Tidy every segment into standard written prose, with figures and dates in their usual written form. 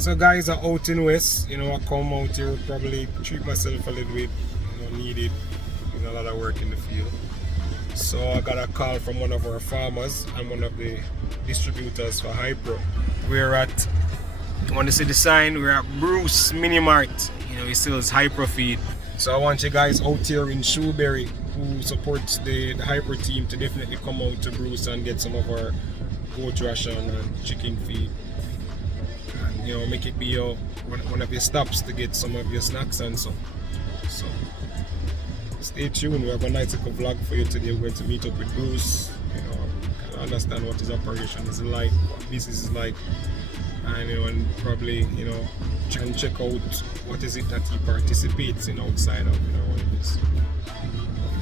So guys are out in West, you know, I come out here, probably treat myself a little bit, you know, needed, doing a lot of work in the field. So I got a call from one of our farmers and one of the distributors for Hypro. We're at, you want to see the sign, we're at Bruce Mini Mart, you know, he sells Hypro feed. So I want you guys out here in Shoeberry who supports the Hypro team to definitely come out to Bruce and get some of our goat ration and chicken feed. You know, make it be your one of your stops to get some of your snacks and so. So stay tuned. We have a nice little vlog for you today. We're going to meet up with Bruce. You know, kind of understand what his operation is like, what business is like, and you know, and probably try and check out what is it that he participates in outside of his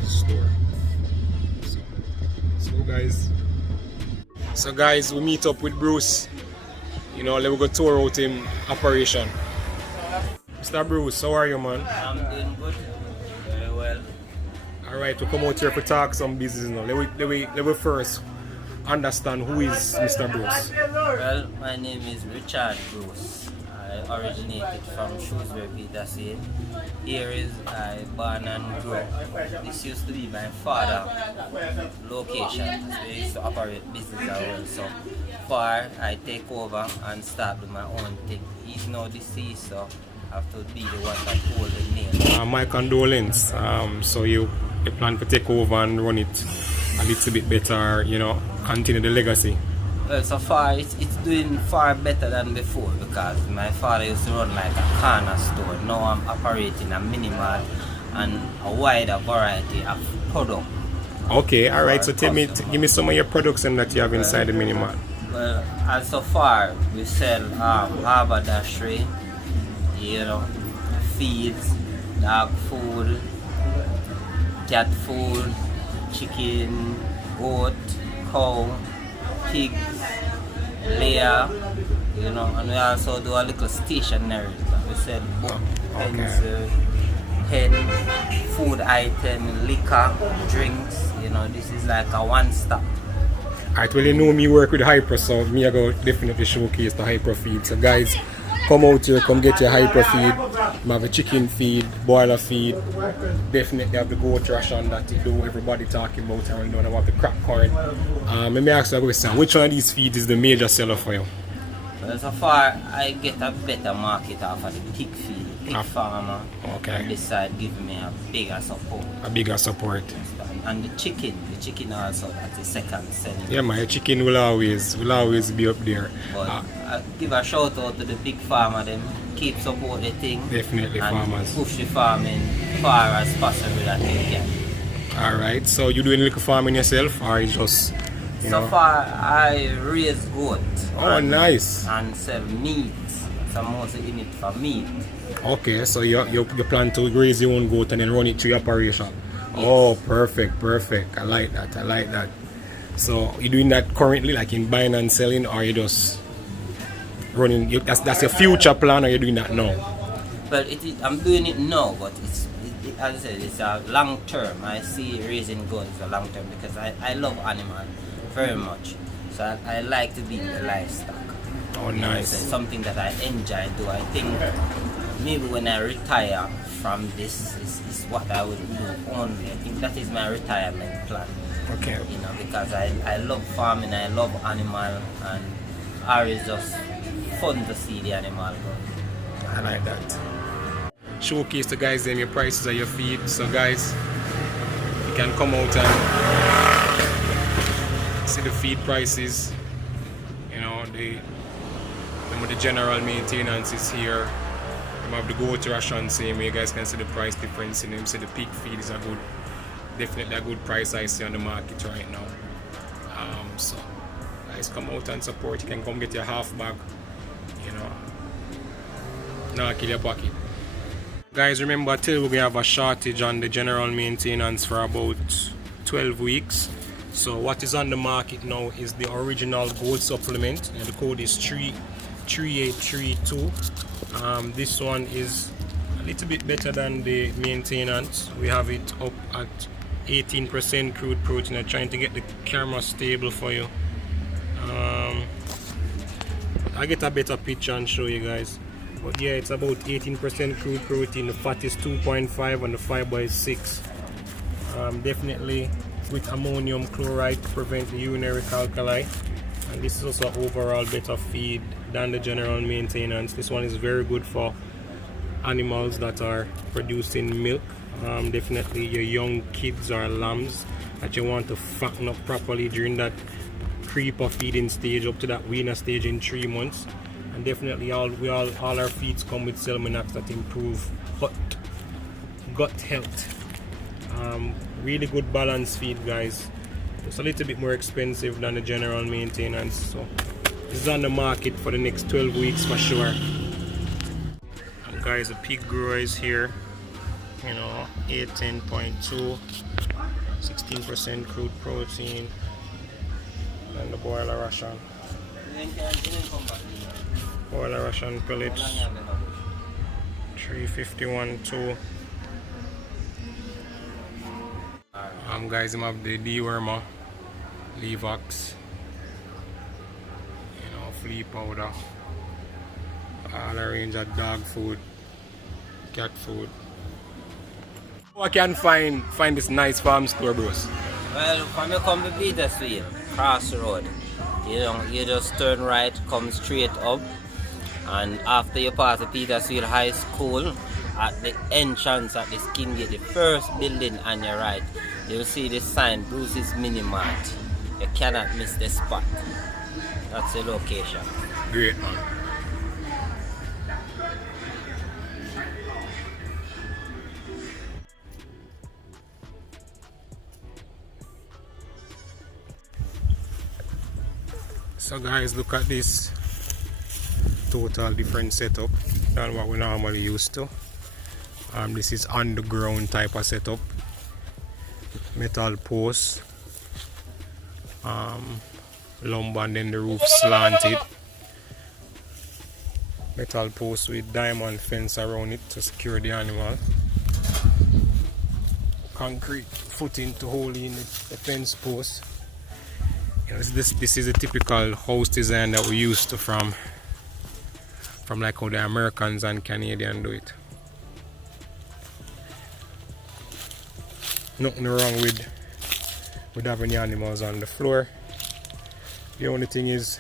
store. So guys, we meet up with Bruce. You know, let me go tour out him operation. Mr. Bruce, how are you, man? I'm doing good. Very well. Alright, we come out here to talk some business now. Let me first understand who is Mr. Bruce. Well, my name is Richard Bruce. I originated from Shrewsbury, Petersfield. Here is I born and grew. This used to be my father's location. They used to operate business as well. So far, I take over and start with my own thing. He's now deceased, so I have to be the one that holds the name. My condolence. So you plan to take over and run it a little bit better, you know, continue the legacy. Well, so far it's doing far better than before because my father used to run like a corner store. Now I'm operating a mini mart and a wider variety of products. Okay, alright, so give me some of your products that you have inside the mini mart. Well, as so far we sell haberdashery, you know, feeds, dog food, cat food, chicken, goat, cow, pigs, layer, you know, and we also do a little stationery. We sell book, pencil, pen, food item, liquor, drinks, you know, this is like a one-stop. Alright, well, you know me work with Hypro, so me I go definitely showcase the Hypro feed. So guys, come out here, come get your Hypro feed. We have a chicken feed, boiler feed, definitely have the goat ration that you do everybody talking about around now. I have the crack corn. Let me ask you a question, which one of these feeds is the major seller for you? Well, so far I get a better market off of the pig feed. Pig farmer. Okay. And this side give me a bigger support. A bigger support. And the chicken also, that's the second selling. Yeah, my chicken will always be up there. But I give a shout out to the big farmer, them keep support the thing. Definitely and farmers. Push the farming far as possible that they can. Alright, so you doing little farming yourself or you just So far I raise goat. Oh, nice. And sell meat. So I'm also in it for meat. Okay, so you plan to raise your own goat and then run it through your operation. Yes. Oh, perfect. I like that. So you doing that currently, like in buying and selling, or you just running? That's your future plan, or you doing that now? Well, I'm doing it now, but as I said, it's a long term. I see raising goats as a long term because I love animals very much. So I like to be in the livestock. Oh, nice. It's something that I enjoy do. I think maybe when I retire from this is what I would do only. I think that is my retirement plan. Okay. You know, because I love farming, I love animal, and it's just fun to see the animal go. I like that. Showcase the guys them your prices of your feed. So guys, you can come out and see the feed prices. You know, the general maintenance is here. You have the goat ration same way. You guys can see the price difference in them. See the pig feed is definitely a good price I see on the market right now. So guys, come out and support. You can come get your half bag. You know, not kill your pocket. Guys, remember, till we're gonna have a shortage on the general maintenance for about 12 weeks. So what is on the market now is the original gold supplement, and the code is 3832. This one is a little bit better than the maintenance. We have it up at 18% crude protein. I'm trying to get the camera stable for you. I get a better picture and show you guys. But yeah, it's about 18% crude protein. The fat is 2.5 and the fiber is 6. Definitely with ammonium chloride to prevent the urinary alkali. And this is also overall better feed than the general maintenance. This one is very good for animals that are producing milk. Definitely your young kids or lambs that you want to fatten up properly during that creeper feeding stage up to that weaner stage in 3 months. And definitely all our feeds come with Selmanax that improve gut health. Really good balanced feed, guys. It's a little bit more expensive than the general maintenance, so this is on the market for the next 12 weeks for sure. And guys, the pig grower is here. You know, 18.2, 16% crude protein, and the boiler ration. Boiler ration pellets, 351.2. Guys, I have the dewormer, Levox, you know, flea powder, all a range of dog food, cat food. I can find this nice farm store, bros. Well, when you come to Petersfield, crossroad, you know, you just turn right, come straight up, and after you pass the Petersfield High School, at the entrance at the skin gate, the first building on your right, you'll see this sign, Bruce's Mini Mart. You cannot miss the spot. That's the location. Great, man. So guys, look at this total different setup than what we normally used to. This is underground type of setup. Metal posts, lumber, and then the roof slanted. Metal posts with diamond fence around it to secure the animal. Concrete footing to hold in the fence post. You know, this is a typical house design that we used to from like how the Americans and Canadians do it. Nothing wrong with having the animals on the floor. The only thing is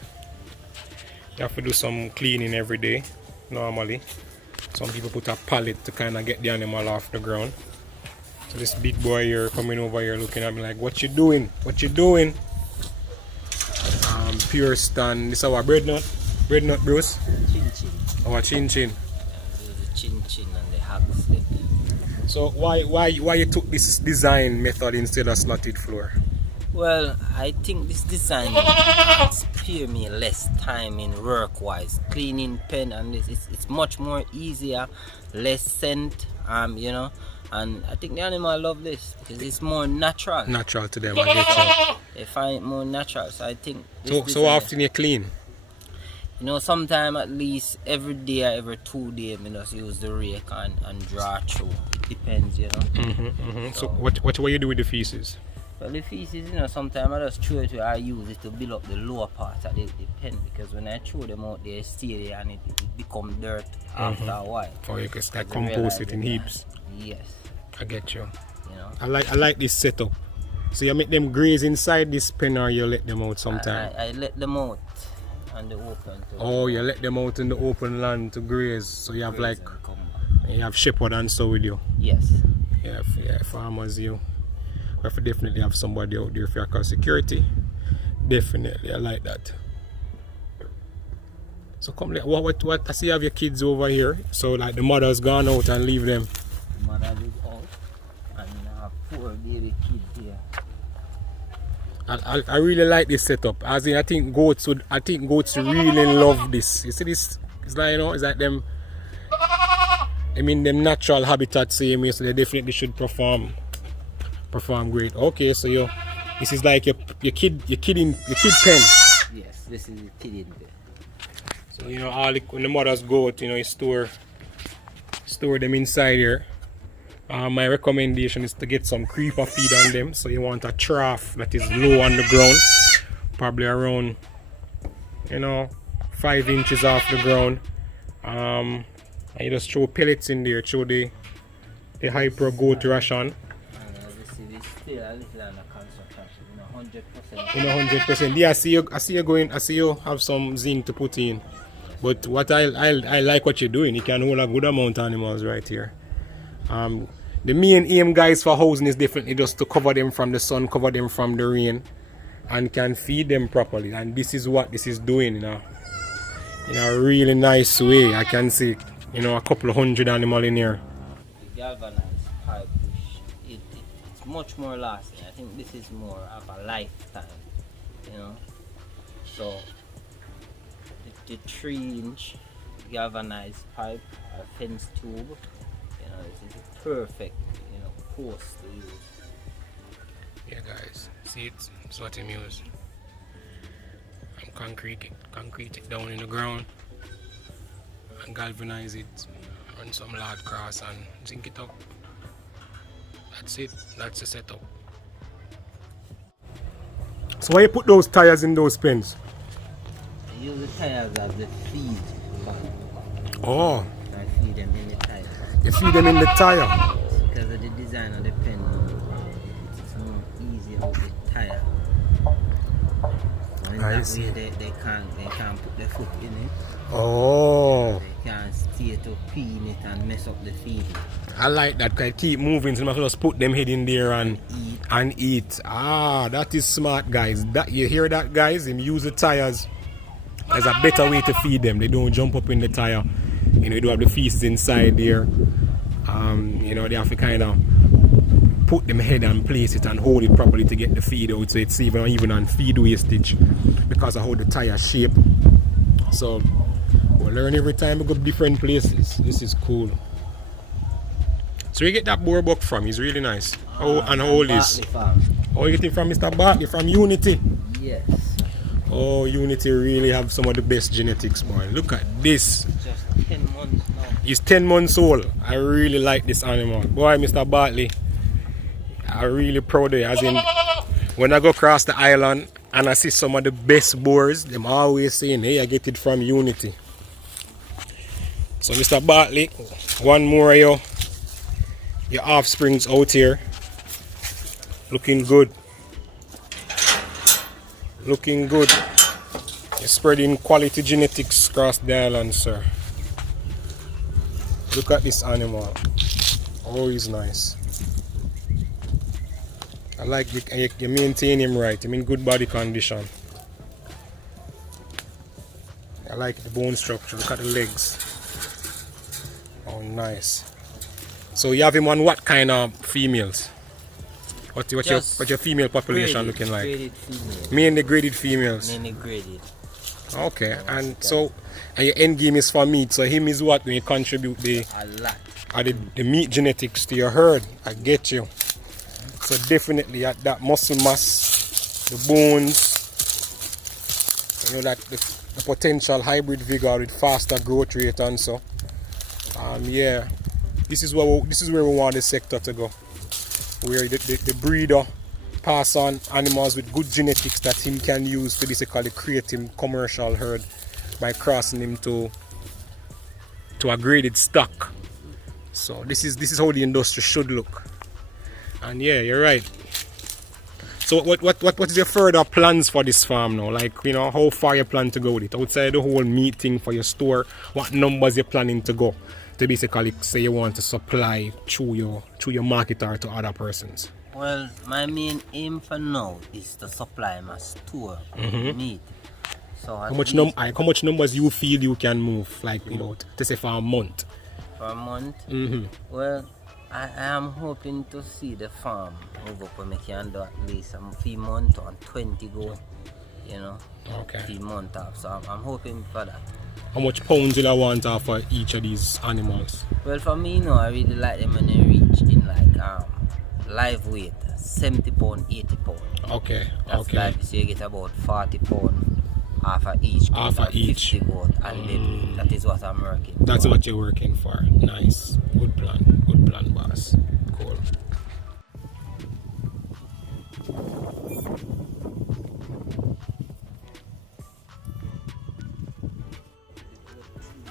you have to do some cleaning every day normally. Some people put a pallet to kind of get the animal off the ground. So this big boy here coming over here looking at me like, what you doing? What you doing? Pure stand. This is our bread nut. Bread nut, Bruce. Chin chin. Our chin chin. Yeah, the chin chin and the hog slip. So why you took this design method instead of slotted floor? Well, I think this design spare me less time in work wise. Cleaning pen and this, it's much more easier, less scent, you know. And I think the animal love this because it's more natural. Natural to them, I get you. They find it more natural, so I think So often you clean? You know, sometime at least every day or every 2 days, I just use the rake and draw through. It depends, you know. So what you do with the feces? Well, the feces, you know, sometimes I just throw it where I use it to build up the lower part of the pen, because when I throw them out, they stay there and it become dirt after a while. Or you can start compost it in heaps. Yes. I get you. You know. I like this setup. So you make them graze inside this pen or you let them out sometime? I let them out on the open. Oh, you let them out in the open land to graze. So you have graze like, you have shepherd and so with you? Yes. Yeah, farmers you. But for definitely have somebody out there for your security. Definitely, I like that. So come, what I see you have your kids over here. So like the mother's gone out and leave them. The mother is out and I have 4 baby kids here. I really like this setup. As in, I think goats really love this. You see this? It's like, you know, it's like them. I mean, them natural habitat same way, so they definitely should perform great. Okay, so this is like your kid pen. Yes, this is the kid in there. So you know, when the mothers go out, you know, you store them inside here. My recommendation is to get some creeper feed on them. So you want a trough that is low on the ground, probably around, you know, 5 inches off the ground. And you just throw pellets in there, throw the hyper goat ration. And we still a little under construction, 100%. 100%. Yeah, I see you have some zinc to put in. But what I like what you're doing, you can hold a good amount of animals right here. The main aim, guys, for housing is definitely just to cover them from the sun, cover them from the rain, and can feed them properly. And this is what this is doing in a really nice way. I can see, a couple of 100 animals in here. The galvanized pipe, it's much more lasting. I think this is more of a lifetime, So the 3-inch galvanized pipe or fence tube, this is a perfect, post to use. Yeah, guys, see it's what I'm using. I'm concrete it down in the ground and galvanize it, run some lard cross and zinc it up. That's it, that's the setup. So why you put those tires in those pens? I use the tires as the feed. Oh. I feed them in the tire. You feed them in the tire? Because of the design of the pen, it's more easier with the tire. And in that way they can't put their foot in it. Oh. They can't stay to pee in it and mess up the feeding. I like that. I keep moving, so I can just put them head in there and eat. Ah, that is smart, guys. That you hear that, guys? Him use the tires as a better way to feed them. They don't jump up in the tire. You do have the feasts inside there. They have to kind of put them head and place it and hold it properly to get the feed out, so it's even on feed wastage because of how the tire shape. So we learn every time we go different places. This is cool. So you get that boar buck from? He's really nice. And how old is? Oh, you get it from Mr. Bartley from Unity? Yes. Oh, Unity really have some of the best genetics, boy. Look at this. Just 10 months now. He's 10 months old. I really like this animal. Boy, Mr. Bartley, I'm really proud of you. As in, when I go across the island and I see some of the best boars, them always saying, hey, I get it from Unity. So, Mr. Bartley, one more of your offsprings out here. Looking good. Looking good. You're spreading quality genetics across the island, sir. Look at this animal. Oh, he's nice. I like you maintain him right. I'm in good body condition. I like the bone structure. Look at the legs. Oh, nice. So you have him on what kind of females? What your female population looking like? Graded females. Mainly graded females. Mainly graded. Okay, and your end game is for meat. So him is what when you contribute the meat genetics to your herd. I get you. So definitely at that muscle mass, the bones, that the potential hybrid vigor with faster growth rate and so. Yeah, this is where we want the sector to go. Where the breeder pass on animals with good genetics that him can use to basically create him commercial herd by crossing him to a graded stock. So this is how the industry should look. And yeah, you're right. So what is your further plans for this farm now? Like, how far you plan to go with it? Outside the whole meat thing for your store, what numbers you're planning to go to basically say you want to supply through your market or to other persons? Well, my main aim for now is to supply my store meat. So how much numbers you feel you can move, like to say for a month? For a month? Well, I am hoping to see the farm move up where I can do at least a few months or 20 go, Okay. 3 months off. So I'm hoping for that. How much pounds will I want for each of these animals? Well, for me, I really like them when they reach in like live weight, 70 pound, 80 pound. Okay. That's like, so you get about 40 pound after each goat, after each 50 goat, and that is what I'm working for. That's what you're working for. Nice. Good plan, boss. Cool.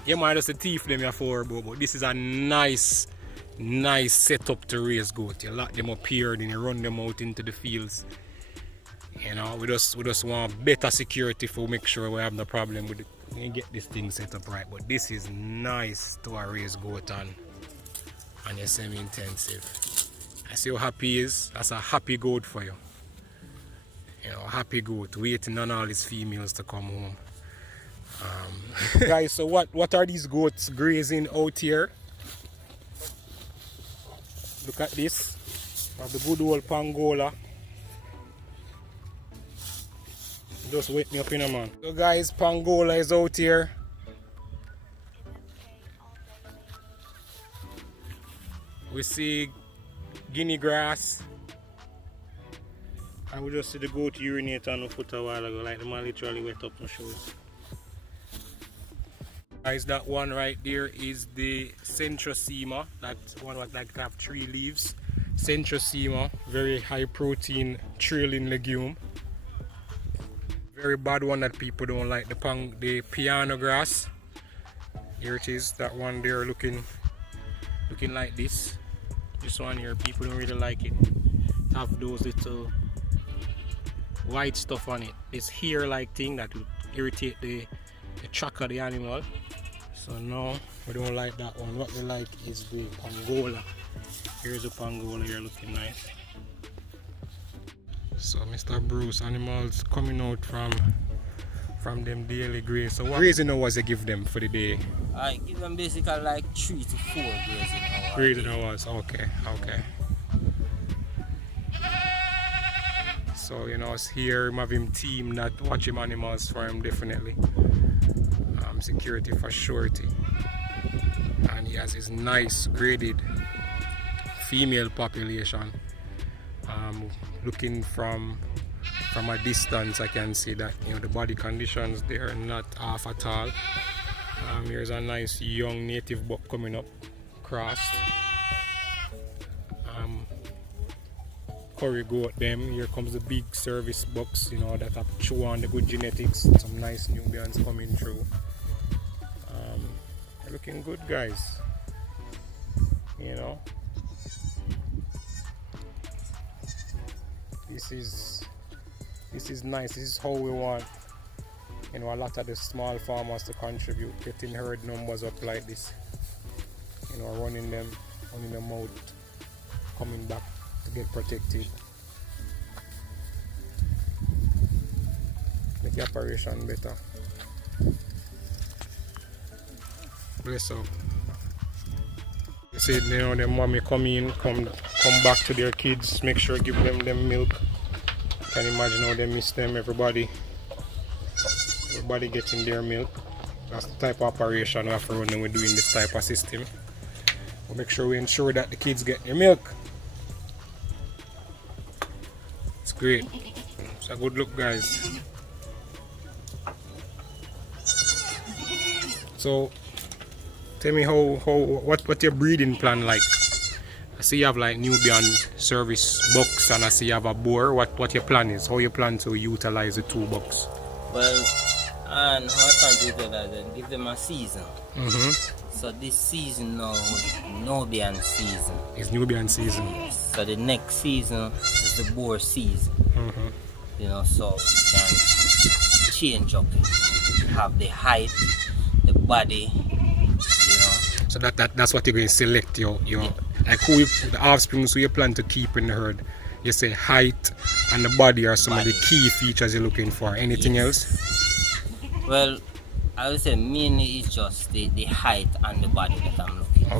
Yeah, man, just the teeth them here for, but this is a nice setup to raise goat. You lock them up here, then you run them out into the fields. You know, we just want better security for make sure we have no problem with it. You get this thing set up right. But this is nice to raise goat on your semi-intensive. I see how happy he is. That's a happy goat for you. You know, a happy goat waiting on all his females to come home. Guys, so what are these goats grazing out here? Look at this. We have the good old Pangola. Just wake me up in a man. So guys, Pangola is out here. We see guinea grass. And we just see the goat urinate on the foot a while ago. Like the man literally wet up my shoes. Guys, that one right there is the Centrosema. That one would like to have 3 leaves. Centrosema, very high protein trailing legume. Very bad one that people don't like, the piano grass. Here it is, that one there looking like this. This one here, people don't really like it. Have those little white stuff on it. This hair-like thing that will irritate the track of the animal. So no, we don't like that one. What we like is the Pangola. Here's a Pangola here looking nice. So Mr. Bruce, animals coming out from them daily graze. So what grazing hours you give them for the day? I give them basically like 3 to 4 grazing hours. Grazing hours, okay. So you know, it's here, have him team that watch him animals for him definitely. Security for surety. And he has his nice graded female population. Looking from a distance, I can see that, you know, the body conditions they are not half at all. Here's a nice young native buck coming up, crossed. Curry goat them. Here comes the big service bucks, you know, that have chew on the good genetics. Some nice Nubians coming through. They're looking good, guys. You know. This is nice. This is how we want, you know, a lot of the small farmers to contribute, getting herd numbers up like this, you know, running them out, coming back to get protected, make the operation better. Bless up. You see, you know, the mommy come back to their kids, make sure give them milk. Can you imagine how they miss them, everybody getting their milk. That's the type of operation we have to run when we're doing this type of system. We'll make sure we ensure that the kids get their milk. It's great. It's a good look, guys. So tell me what your breeding plan like? I see you have like Nubian service bucks and I see you have a boar. What your plan is? How you plan to utilize the 2 bucks? Well, and how I plan to utilize them, give them a season. So this season now, Nubian season. It's Nubian season. Yes. So the next season is the boar season. You know, so we can change up. Have the height, the body, you know. So that's what you're going to select your like the offspring who you plan to keep in the herd. You say height and the body are some of the key features you're looking for. Anything else? Well, I would say mainly it's just the height and the body that I'm looking for.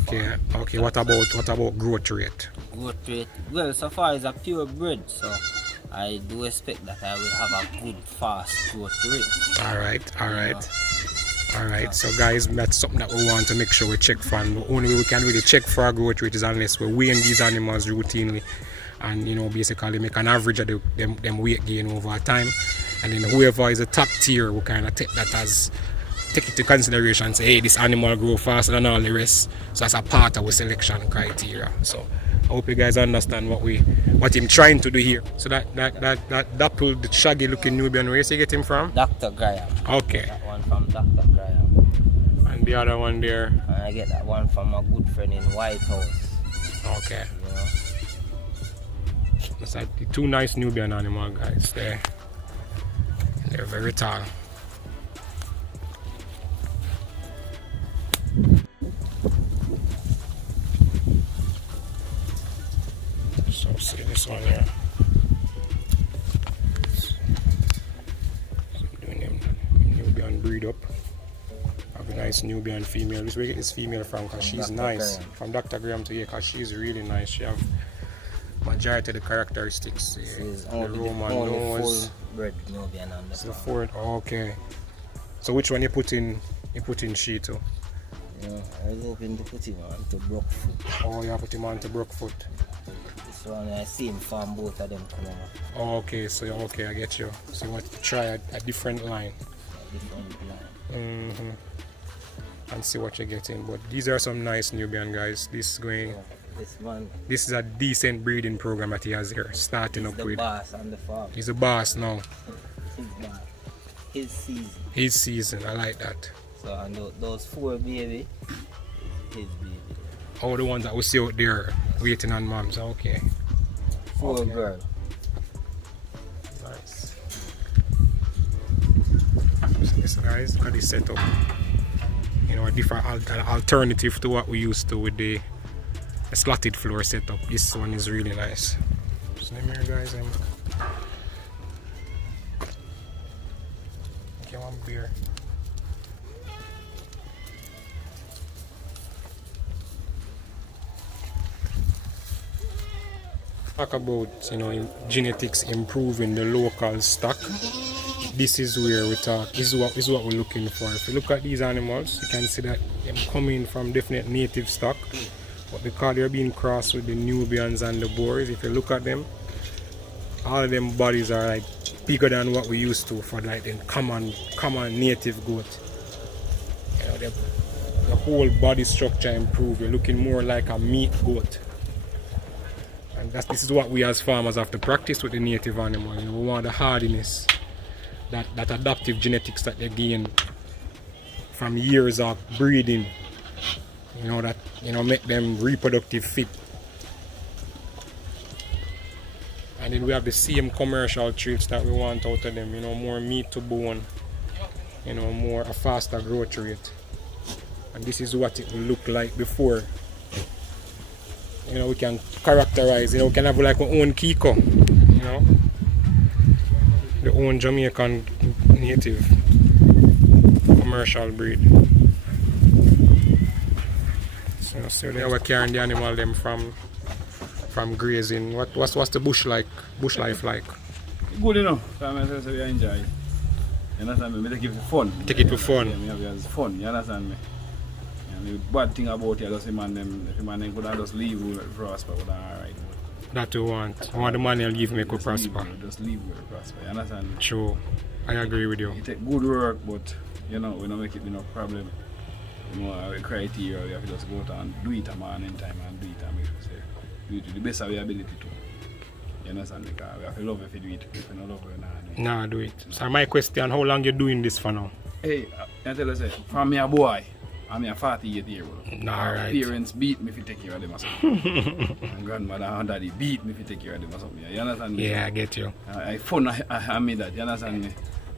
Okay. What about growth rate? Growth rate, well, so far it's a pure bred, so I do expect that I will have a good fast growth rate. Alright, so guys, that's something that we want to make sure we check for. And the only way we can really check for our growth rate is unless we're weighing these animals routinely and, you know, basically make an average of them weight gain over time. And then whoever is the top tier will kind of take it to consideration and say, hey, this animal grow faster than all the rest. So that's a part of our selection criteria. So I hope you guys understand what I'm trying to do here. So that dappled, the shaggy looking Nubian, where you get him from? Dr. Graham. Okay. That one from Dr. Graham. And the other one there. And I get that one from a good friend in White House. Okay. You know? It's like the two nice Nubian animal guys there. They're very tall. So see this one here. So doing them Nubian breed up. Have a nice Nubian female. This way get this female from because she's nice. From Dr. Graham to here because she's really nice. She have majority of the characteristics. She's The only Roman the nose. full bred Nubian on the It's the farm. fourth. Okay. So which one you put in? You put in she too. Yeah, I was hoping to put him on to Brookfoot. Oh, you put him on to Brookfoot. This one I see him farm both of them coming up. Oh, okay. So okay, I get you. So you want to try a different line. A different line. And see what you're getting. But these are some nice Nubian guys. This going. So this one This is a decent breeding program that he has here, starting is up the with. boss on the farm. He's a boss now. His boss. His season. His season. I like that. So and those 4 baby is his baby. All the ones that we see out there waiting on moms. Okay. 4 Okay. girl. Nice. This guys got this set up. You know, a different alternative to what we used to with the slotted floor setup. This one is really nice. So let me here guys. Okay, one beer. Talk about, you know, genetics improving the local stock. This is where we talk. This is what we're looking for. If you look at these animals, you can see that they're coming from definite native stock, but because they're being crossed with the Nubians and the Boers, if you look at them, all of them bodies are like bigger than what we used to for like the common native goat. You know, the whole body structure improved. You're looking more like a meat goat. And this is what we as farmers have to practice with the native animal. You know, we want the hardiness, that adaptive genetics that they gain from years of breeding. You know, that, you know, make them reproductive fit. And then we have the same commercial traits that we want out of them. You know, more meat to bone. You know, a faster growth rate. And this is what it will look like before. You know, we can characterize, you know, we can have like our own Kiko, you know, the own Jamaican native commercial breed. So they were carrying the animal them from grazing. What's the bush life like? Good enough. I we enjoy it. You understand me? I take it for fun. Take it for fun. Yeah, it's fun, you understand me? And the bad thing about it, just the man them could have just leave with prosper, but alright. That we want. I want the money leave me could prosper. Just leave with prosper, you understand me? True. I agree with you. You take good work, but you know, we don't make it no problem. You know, our criteria, we have to just go out and do it a man in time and do it and make sure say, do it to the best of our ability to. You understand? Because we have to love if you do it. If you don't love it, we not do it. Nah, do it. So my question, how long you doing this for now? Hey, I tell you, say, from me a boy, I'm a 48 year old. Nah, right. Parents beat me if you take care of them or something. And grandmother and daddy beat me if you take care of them or something. You understand me? Yeah, I get you. I fun I made that, you understand me?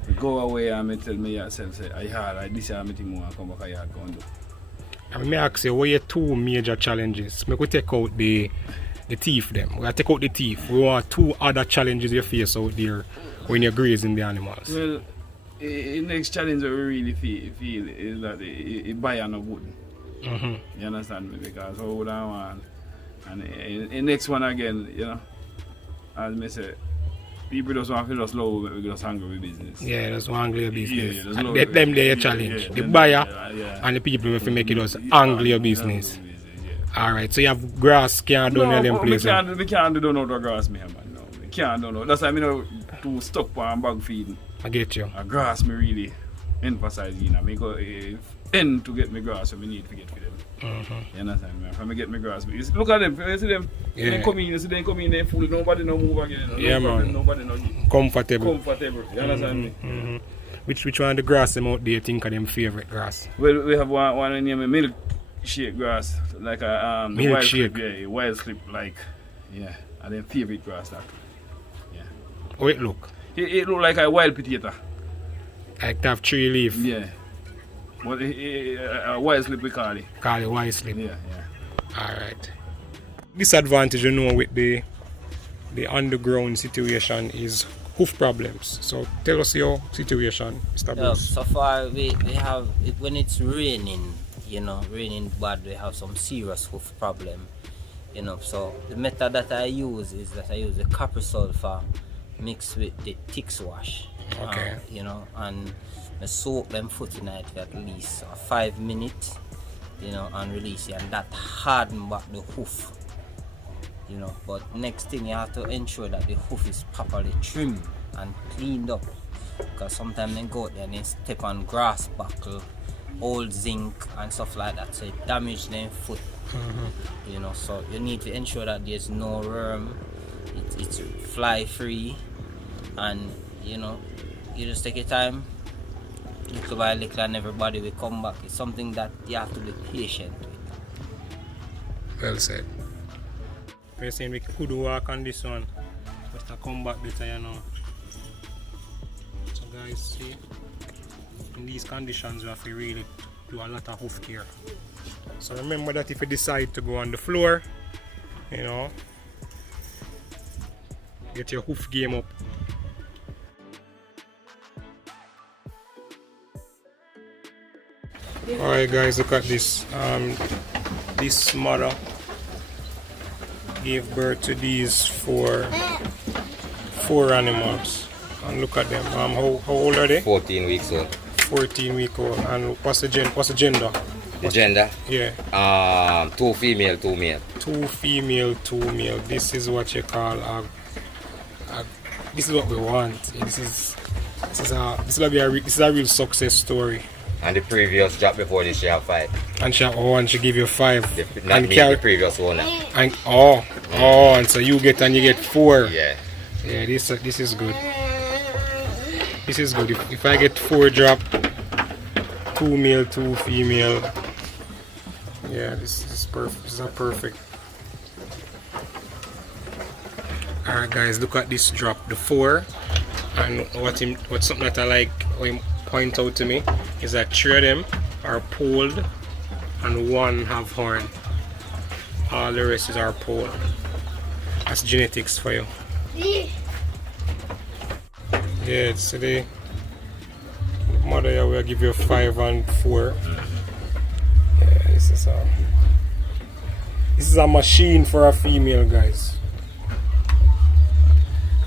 You go away and tell me yourself, say, I hard, this year I think more come back, I hard go and do. I may ask you, what are your 2 major challenges? We could take out the teeth them. We gotta take out the teeth. We want 2 other challenges you face out there when you're grazing the animals. Well, the next challenge that we really feel is that it buy no good. You understand me? Because how would I want? And the next one again, you know, as I say, people just want to just low, we just hungry with business. Yeah, that's one angry business. Yeah, And them they a challenge. The buyer and the people if you make it us angry business. Alright, so you have grass can't do any of them places. We can't do no grass, man. No, we can't do no. That's why I know to stop on bag feeding. I get you. A grass me really emphasize, you know. Me go end to get me grass, so we need to get for them. You understand, man? When I get me grass, look at them. You see them. Yeah. They come in, they full. Nobody no move again. Yeah, no problem, man. Nobody no Comfortable. comfortable. You understand me? Which one of the grass them out there you think are them favorite grass? Well, we have one named milkshake grass, like a wild Milkshake. slip, yeah, wild slip, like, yeah, and then favorite grass that. Yeah. How it look? It look like a wild potato. Like to have 3 leaf. Yeah. But a wild slip we call it. Call it white slip. Yeah, yeah. Alright. Disadvantage you know with the underground situation is hoof problems. So tell us your situation, Mr. Yeah, Bruce. so far we have it, when it's raining, raining bad, we have some serious hoof problem. So the method that I use is that I use the copper sulfur mixed with the Tix wash. Okay. And I soak them foot in it for at least 5 minutes, and release it, and that harden back the hoof. But next thing you have to ensure that the hoof is properly trimmed and cleaned up, because sometimes they go out there and they step on grass buckle, old zinc and stuff like that, so it damages their foot. So you need to ensure that there's no worm, it's fly free, and you just take your time, little by little, and everybody will come back. It's something that you have to be patient with. Well said. We're saying we could work on this one, but to come back better, So guys, see, in these conditions we have to really do a lot of hoof care. So remember that if you decide to go on the floor, get your hoof game up. Alright guys, look at this. This mother gave birth to these four animals, and look at them. How old are they? 14 weeks old. 14-week old. And what's the gender? The gender? Yeah. 2 female, 2 male. 2 female, 2 male. This is what you call this is what we want. This is a real success story. And the previous job before this, she have 5. And she give you 5. The previous owner. And and so you get 4. Yeah. Yeah, this is good. This is good. If I get 4 drop, 2 male, 2 female. Yeah, this is perfect. This is perfect. Alright guys, look at this drop, the 4. And what's something that I like, what him point out to me, is that 3 of them are polled and 1 have horn. All the rest is our pole. That's genetics for you. Yeah, so the mother here will give you 5 and 4. Yeah, this is a machine for a female, guys.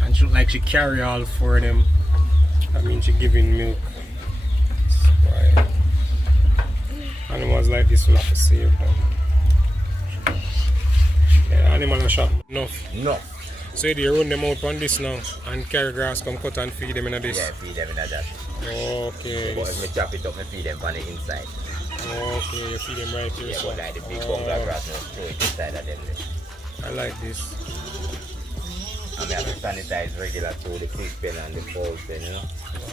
And she look like she carry all 4 of them. That means she giving milk. Right. Animals like this will have to save them. Yeah, animal are shot enough. No. So you run them out on this now and carry grass, come cut and feed them in this? Yeah, feed them in that. Okay. But if I chop it up and feed them on the inside. Okay, you feed them right here. Yeah, so. but like the big bungalow grass, throw it inside of them. I like this. And I have to sanitize regular through the pig pen and the fowl pen,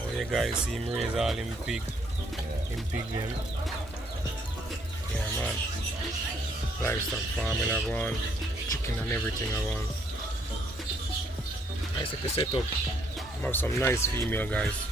Oh, you guys see him raise all him pig. Him pig them. Yeah, man. Livestock farming I want. Chicken and everything I want. I set the setup. I have some nice female guys.